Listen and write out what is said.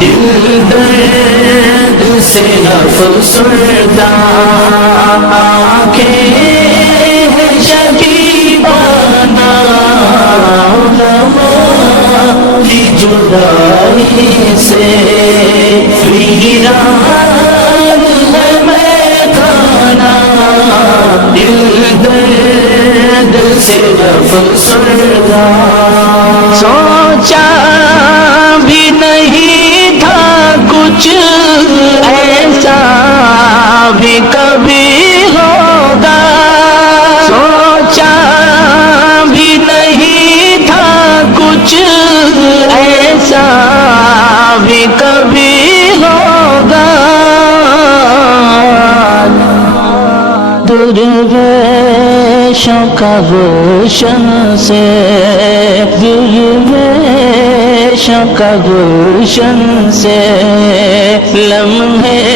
دل درد سے افسردہ آنکھیں شکیبانہ کی جدائی سے ویران ہے میدانہ دل درد سے افسردہ سوچا بھی نہیں تھا کچھ ایسا بھی کبھی ہوگا سوچا بھی نہیں تھا کچھ ایسا بھی کبھی ہوگا درویشوں کا گلشن سے درویشوں کا گلشن سے لمحے